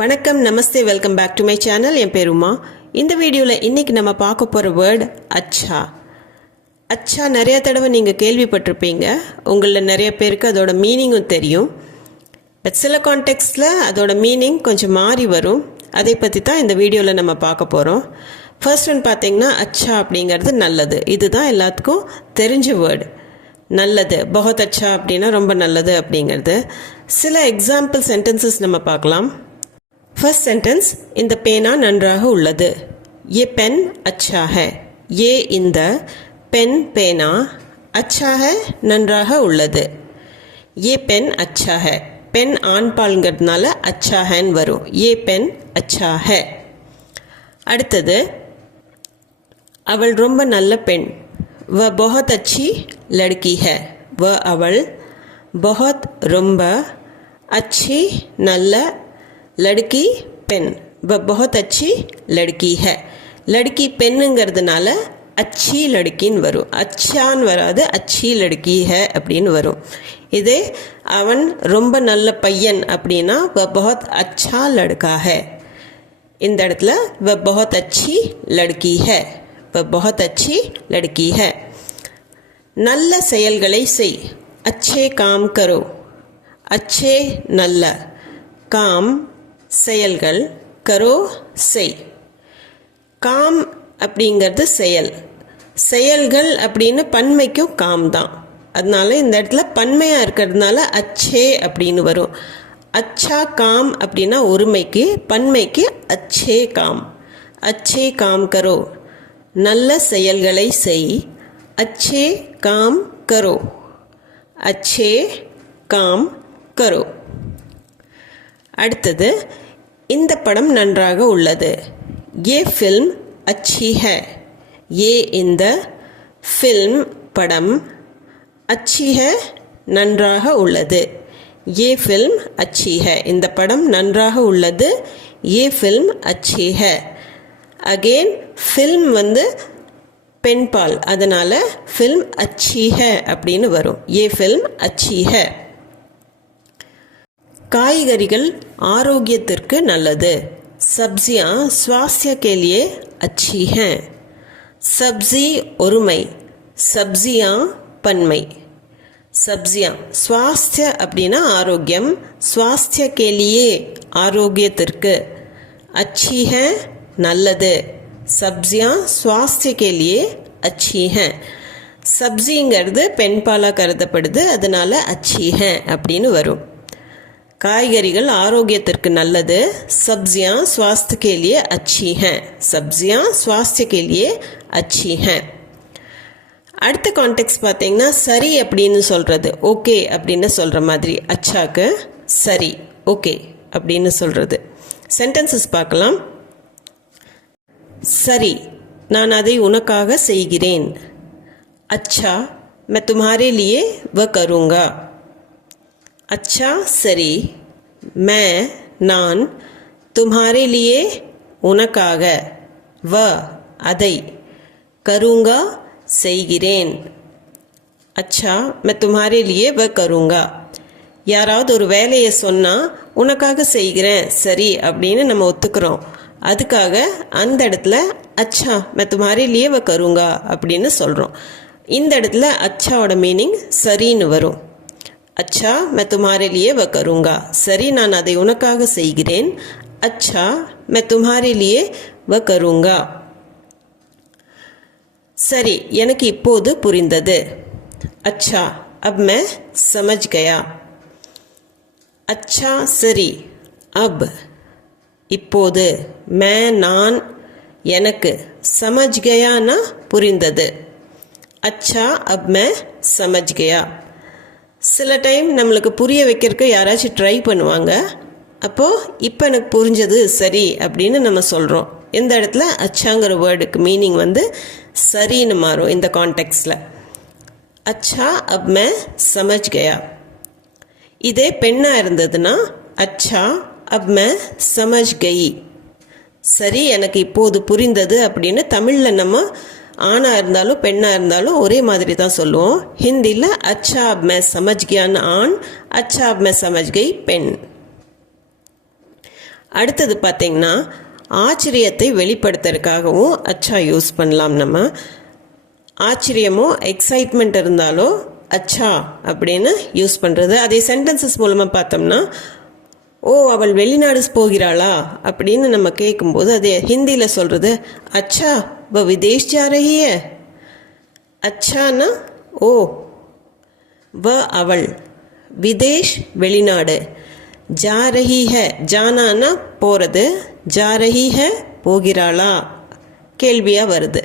வணக்கம் நமஸ்தே welcome back to my channel என் பேர் உமா. இந்த வீடியோவில் இன்னைக்கு நம்ம பார்க்க போகிற வேர்ட் அச்சா. அச்சா நிறையா தடவை நீங்கள் கேள்விப்பட்டிருப்பீங்க. உங்களில் நிறைய பேருக்கு அதோட மீனிங்கும் தெரியும். பட் சில கான்டெக்ட்ஸில் அதோட மீனிங் கொஞ்சம் மாறி வரும். அதை பற்றி தான் இந்த வீடியோவில் நம்ம பார்க்க போகிறோம் ஃபர்ஸ்ட் ஒன் பார்த்தீங்கன்னா அச்சா அப்படிங்கிறது நல்லது. இதுதான் எல்லாத்துக்கும் தெரிஞ்ச வேர்டு நல்லது. பகத் அச்சா அப்படின்னா ரொம்ப நல்லது அப்படிங்கிறது. சில எக்ஸாம்பிள் சென்டென்சஸ் நம்ம பார்க்கலாம். ஃபர்ஸ்ட் சென்டென்ஸ் இந்த பேனா நன்றாக உள்ளது. ஏ பென் அச்சா ஹே ஏ இந்த பென் பேனா அச்சா நன்றாக உள்ளது. ஏ பென் அச்சா ஹே பென் ஆண் பால்ங்கிறதுனால அச்சா ஹேன்னு வரும். ஏ பென் அச்சா ஹே அடுத்தது அவள் ரொம்ப நல்ல பெண். வ பஹத் அச்சி லடுக்கி ஹே அவள் பஹத் ரொம்ப அச்சி நல்ல லடுக்கி பெண் வ बहुत अच्छी लड़की है லடுக்கி பெண்ணுங்கிறதுனால அச்சி லடுக்கின்னு வரும் அச்சான்னு வராது அச்சி லடுக்கி ஹே அப்படின்னு வரும் இதே அவன் ரொம்ப நல்ல பையன் அப்படின்னா வ बहुत अच्छा लड़का है இந்த இடத்துல वह बहुत अच्छी लड़की है वह बहुत अच्छी लड़की है நல்ல செயல்களை செய் அச்சே காம் கரோ அச்சே நல்ல காம் செயல்கள். கரோ செய். காம் அப்படிங்கிறது செயல். செயல்கள் அப்படின்னு பன்மைக்கும் காம் தான். அதனால இந்த இடத்துல பன்மையாக இருக்கிறதுனால அச்சே அப்படின்னு வரும். அச்சா காம் அப்படின்னா ஒருமைக்கு பன்மைக்கு அச்சே காம். அச்சே காம் கரோ. நல்ல செயல்களை செய். அச்சே காம் கரோ. அச்சே காம் கரோ. அடுத்தது இந்த படம் நன்றாக உள்ளது. ஏ ஃபில்ம் அச்சி ஹே ஏ இந்த ஃபில்ம் படம் அச்சி ஹே நன்றாக உள்ளது. ஏ ஃபில்ம் அச்சி ஹே இந்த படம் நன்றாக உள்ளது. ஏ ஃபில்ம் அச்சி ஹே அகெயின் ஃபில்ம் வந்து பெண்பால். அதனால் ஃபில்ம் அச்சி ஹே அப்படின்னு வரும். ஏ ஃபில்ம் அச்சி ஹே காய்கறிகள் ஆரோக்கியத்திற்கு நல்லது. சப்ஜியா சுவாஸ்திய கேலியே அச்சி ஹே சப்ஜி ஒருமை சப்ஜியா பன்மை. சப்ஜியா சுவாஸ்திய அப்படின்னா ஆரோக்கியம் சுவாஸ்திய கேலியே ஆரோக்கியத்திற்கு அச்சி ஹே நல்லது. சப்ஜியா சுவாஸ்திய கேலியே அச்சி ஹே சப்ஜிங்கிறது பெண்பாலாக கருதப்படுது அதனால் அச்சி ஹே அப்படின்னு வரும். காய்கறிகள் ஆரோக்கியத்திற்கு நல்லது சப்ஜியா स्वास्थ्य के लिए अच्छी हैं சப்ஜியா स्वास्थ्य के लिए अच्छी हैं அடுத்த கான்டெக்ட் பார்த்தீங்கன்னா சரி அப்படின்னு சொல்கிறது ஓகே அப்படின்னு சொல்கிற மாதிரி அச்சாக்கு சரி ஓகே அப்படின்னு சொல்கிறது சென்டென்சஸ் பார்க்கலாம் சரி நான் அதை உனக்காக செய்கிறேன் अच्छा मैं तुम्हारे लिए वह करूँगा अच्छा சரி मैं நான் तुम्हारे लिए உனக்காக வ அதை கருங்கா செய்கிறேன் அச்சா मैं तुम्हारे लिए वह करूँगा யாராவது ஒரு வேலையை சொன்னால் உனக்காக செய்கிறேன் சரி அப்படின்னு நம்ம ஒத்துக்கிறோம் அதுக்காக அந்த இடத்துல அச்சா मैं तुम्हारे लिए वह करूँगा அப்படின்னு சொல்கிறோம் இந்த இடத்துல அச்சாவோட மீனிங் சரின்னு வரும் அச்சா मैं तुम्हारे लिए वह करूँगा சரி நான் அதை உனக்காக செய்கிறேன் அச்சா मैं तुम्हारे लिए वह करूँगा சரி எனக்கு இப்போது புரிந்தது அச்சா அப் मैं समझ गया அச்சா சரி அப் இப்போது மே நான் எனக்கு சமஜ் கயானா புரிந்தது அச்சா அப் மே சமஜ் கயா சில டைம் நம்மளுக்கு புரிய வைக்கிறதுக்கு யாராச்சும் ட்ரை பண்ணுவாங்க. அப்போது இப்போ எனக்கு புரிஞ்சது சரி அப்படின்னு நம்ம சொல்கிறோம் இந்த இடத்துல அச்சாங்கிற வேர்டுக்கு மீனிங் வந்து சரின்னு மாறும் இந்த கான்டெக்ட்ஸில் அச்சா அப் மே சமஜ் கயா. இதே பெண்ணாக இருந்ததுன்னா அச்சா அப் மே சமஜ் கயி. சரி எனக்கு இப்போது புரிந்தது அப்படின்னு தமிழில் நம்ம ஆணாக இருந்தாலும் பெண்ணாக இருந்தாலும் ஒரே மாதிரி தான் சொல்லுவோம். ஹிந்தியில் அச்சா அப் மே சமஜ் கியான் ஆண் அச்சா அப் மே சமஜ் கை பெண். அடுத்தது பார்த்தீங்கன்னா ஆச்சரியத்தை வெளிப்படுத்துறதுக்காகவும் அச்சா யூஸ் பண்ணலாம் நம்ம. ஆச்சரியமோ எக்ஸைட்மெண்ட் இருந்தாலோ அச்சா அப்படின்னு யூஸ் பண்ணுறது அதே சென்டென்சஸ் மூலமாக பார்த்தோம்னா ஓ அவள் வெளிநாடு போகிறாளா? அப்படின்னு நம்ம கேட்கும்போது அது ஹிந்தியில் சொல்கிறது அச்சா வ விதேஷ் ஜா ரஹி ஹை அச்சானா ஓ வ அவள் விதேஷ் வெளிநாடு ஜா ரஹி ஹ ஜானானா போகிறது ஜா ரஹி ஹ போகிறாளா கேள்வியாக வருது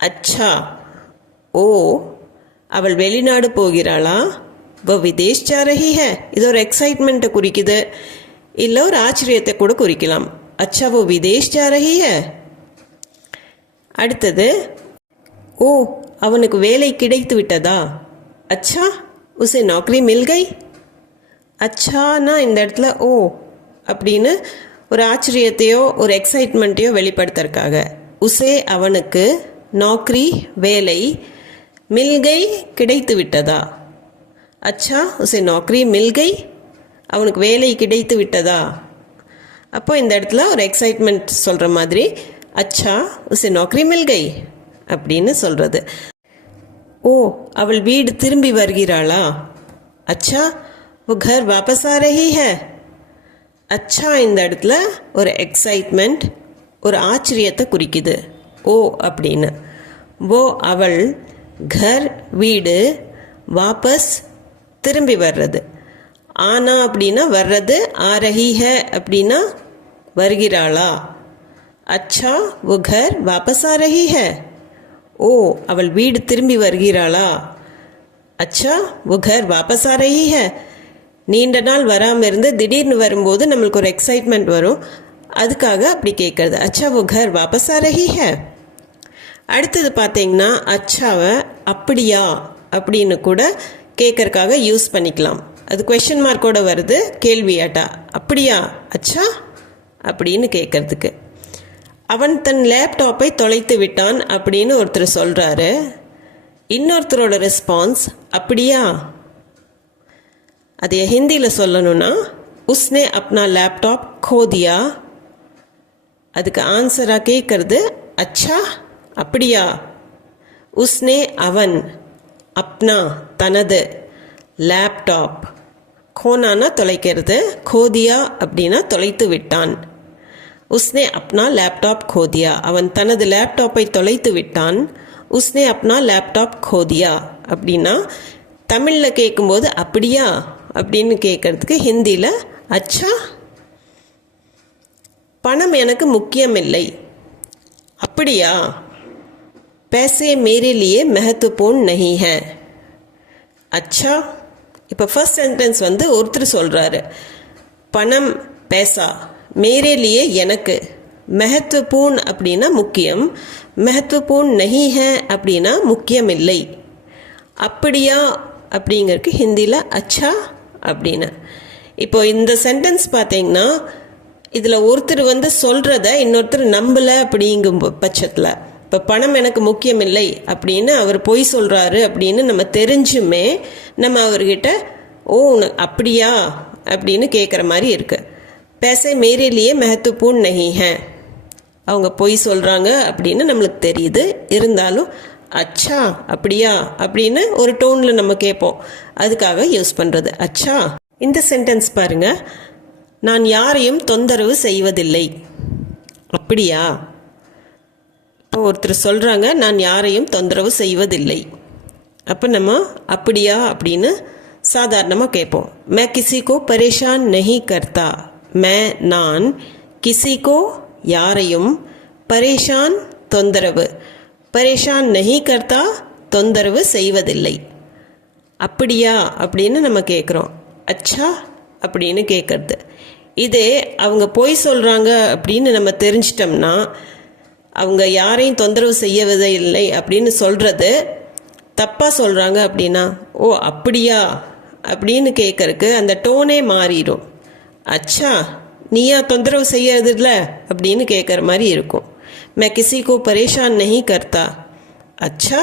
அச்சா ஓ அவள் வெளிநாடு போகிறாளா வ விதேஷ் ஜாரஹி ஹ இது ஒரு எக்ஸைட்மெண்ட்டை குறிக்குது இல்லை ஒரு ஆச்சரியத்தை கூட குறிக்கலாம் அச்சா ஓ விதேஷ் ஜாரஹி ஹ அடுத்தது ஓ அவனுக்கு வேலை கிடைத்து விட்டதா? அச்சா உசே நோக்கரி மில் கை அச்சானா இந்த இடத்துல ஓ அப்படின்னு ஒரு ஆச்சரியத்தையோ ஒரு எக்ஸைட்மெண்ட்டையோ வெளிப்படுத்துறதுக்காக. உசே அவனுக்கு நௌக்கரி வேலை மில்கை கிடைத்து விட்டதா? அச்சா உசே நௌக்கரி மில்கை அவனுக்கு வேலை கிடைத்து விட்டதா? அப்போ இந்த இடத்துல ஒரு எக்ஸைட்மெண்ட் சொல்கிற மாதிரி அச்சா உசே நௌக்கரி மில்கை அப்படின்னு சொல்கிறது ஓ அவள் வீடு திரும்பி வருகிறாளா அச்சா वो घर वापस आ रही है அச்சா இந்த இடத்துல ஒரு எக்ஸைட்மெண்ட் ஒரு ஆச்சரியத்தை குறிக்குது ஓ அப்படின்னு ஓ அவள் கர் வீடு வாபஸ் திரும்பி வர்றது ஆனா அப்படின்னா வர்றது ஆ ரஹி ஹை அப்படின்னா வருகிறாளா அச்சா वो घर वापस आ रही है ஓ அவள் வீடு திரும்பி வருகிறாளா அச்சா वो घर वापस आ रही है நீண்ட நாள் வராமல் இருந்து திடீர்னு வரும்போது நம்மளுக்கு ஒரு எக்ஸைட்மெண்ட் வரும் அதுக்காக அப்படி கேட்குறது அச்சா वो घर वापस आ रही है அடுத்தது பார்த்தீங்கன்னா அச்சாவை அப்படியா அப்படின்னு கூட கேட்கறக்காக யூஸ் பண்ணிக்கலாம் அது கொஷின் மார்க்கோட வருது கேள்வியாட்டா அப்படியா அச்சா அப்படின்னு கேட்கறதுக்கு அவன் தன் லேப்டாப்பை தொலைத்து விட்டான் அப்படின்னு ஒருத்தர் சொல்கிறாரு இன்னொருத்தரோட ரெஸ்பான்ஸ் அப்படியா? அதை ஹிந்தியில் சொல்லணும்னா உஸ்னே அப்னா லேப்டாப் கோதியா? அதுக்கு ஆன்சராக கேட்குறது அச்சா அப்படியா? உஸ்னே அவன் அப்னா தனது லேப்டாப் கோனானா தொலைக்கிறது கோதியா அப்படின்னா தொலைத்து விட்டான். உஸ்னே அப்னா லேப்டாப் கோதியா அவன் தனது லேப்டாப்பை தொலைத்து விட்டான் உஸ்னே அப்னா லேப்டாப் கோதியா அப்படின்னா தமிழில் கேட்கும்போது அப்படியா அப்படின்னு கேட்குறதுக்கு ஹிந்தியில் அச்சா பணம் எனக்கு முக்கியமில்லை அப்படியா पैसे मेरे लिए महत्वपूर्ण नहीं है அச்சா இப்போ ஃபர்ஸ்ட் சென்டென்ஸ் வந்து ஒருத்தர் சொல்கிறாரு பணம் பேசா மேரேலியே எனக்கு. மெஹத்வபூர்ன் அப்படின்னா முக்கியம். மெஹத்வபூர்ன் நஹி ஹே அப்படின்னா முக்கியம் இல்லை அப்படியா அப்படிங்கிறதுக்கு ஹிந்தியில் அச்சா அப்படின்னு. இப்போ இந்த சென்டென்ஸ் பார்த்தீங்கன்னா இதில் ஒருத்தர் வந்து சொல்கிறத இன்னொருத்தர் நம்பலை அப்படிங்கும் பட்சத்தில் இப்போ பணம் எனக்கு முக்கியம் இல்லை அப்படின்னு அவர் பொய் சொல்கிறாரு அப்படின்னு நம்ம தெரிஞ்சுமே நம்ம அவர்கிட்ட ஓ உனக்கு அப்படியா? அப்படின்னு கேட்குற மாதிரி இருக்குது பேச மேரேலியே மெஹத்துப்பூன் நஹி ஹே அவங்க பொய் சொல்கிறாங்க அப்படின்னு நம்மளுக்கு தெரியுது. இருந்தாலும் அச்சா அப்படியா? அப்படின்னு ஒரு டோனில் நம்ம கேட்போம் அதுக்காக யூஸ் பண்ணுறது அச்சா. இந்த சென்டென்ஸ் பாருங்க. நான் யாரையும் தொந்தரவு செய்வதில்லை. அப்படியா? இப்போ ஒருத்தர் சொல்கிறாங்க நான் யாரையும் தொந்தரவு செய்வதில்லை. அப்போ நம்ம அப்படியா? அப்படின்னு சாதாரணமாக கேட்போம் மே கிசிக்கோ பரேஷான் நஹி கர்த்தா. மே நான் கிசிகோ யாரையும் பரேஷான் தொந்தரவு பரேஷான் நஹி கர்த்தா தொந்தரவு செய்வதில்லை। அப்படியா? அப்படின்னு நம்ம கேட்குறோம் அச்சா? அப்படின்னு கேட்குறது இதே அவங்க பொய் சொல்கிறாங்க அப்படின்னு நம்ம தெரிஞ்சிட்டோம்னா அவங்க யாரையும் தொந்தரவு செய்யவதே இல்லை அப்படின்னு சொல்கிறது தப்பாக சொல்கிறாங்க அப்படின்னா ஓ அப்படியா? அப்படின்னு கேட்குறக்கு அந்த டோனே மாறிடும். அச்சா நீயா தொந்தரவு செய்யறதில்ல அப்படின்னு கேட்குற மாதிரி இருக்கும். மே கிசி கோ பரேஷான் நஹி கர்த்தா அச்சா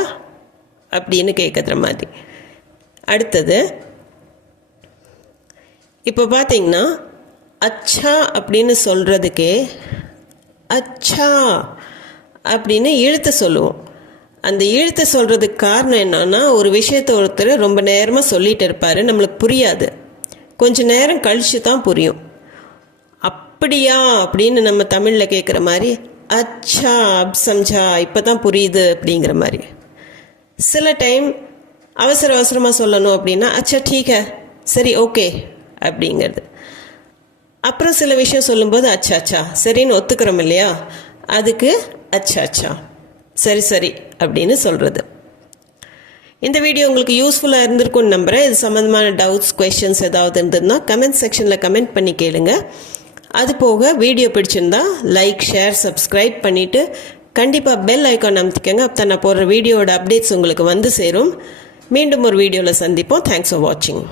அப்படின்னு கேட்குற மாதிரி. அடுத்தது இப்போ பார்த்தீங்கன்னா அச்சா அப்படின்னு சொல்கிறதுக்கே அச்சா அப்படின்னு இழுத்து சொல்லுவோம். அந்த இழுத்து சொல்கிறதுக்கு காரணம் என்னன்னா ஒரு விஷயத்தை ஒருத்தர் ரொம்ப நேரமாக சொல்லிட்டு இருப்பார் நம்மளுக்கு புரியாது. கொஞ்ச நேரம் கழித்து தான் புரியும். அப்படியா? அப்படின்னு நம்ம தமிழில் கேட்குற மாதிரி அச்சா அப் சம்ஜா இப்போ தான் புரியுது அப்படிங்கிற மாதிரி. சில டைம் அவசர அவசரமாக சொல்லணும் அப்படின்னா அச்சா டீக்க சரி ஓகே அப்படிங்கிறது. அப்புறம் சில விஷயம் சொல்லும்போது அச்சா அச்சா சரின்னு ஒத்துக்கிறோம் இல்லையா? அதுக்கு அச்சா அச்சா சரி சரி அப்படின்னு சொல்கிறது இந்த வீடியோ உங்களுக்கு யூஸ்ஃபுல்லாக இருந்திருக்கும்னு நம்புகிறேன் இது சம்மந்தமான டவுட்ஸ் கொஷின்ஸ் ஏதாவது இருந்ததுன்னா கமெண்ட் செக்ஷனில் கமெண்ட் பண்ணி கேளுங்க. அது போக வீடியோ பிடிச்சிருந்தா லைக் ஷேர் சப்ஸ்கிரைப் பண்ணிவிட்டு கண்டிப்பாக பெல் ஐக்கான் அமுத்திக்கங்க அப்போ நான் போடுற வீடியோட அப்டேட்ஸ் உங்களுக்கு வந்து சேரும். மீண்டும் ஒரு வீடியோவில் சந்திப்போம். தேங்க்ஸ் ஃபார் வாட்சிங்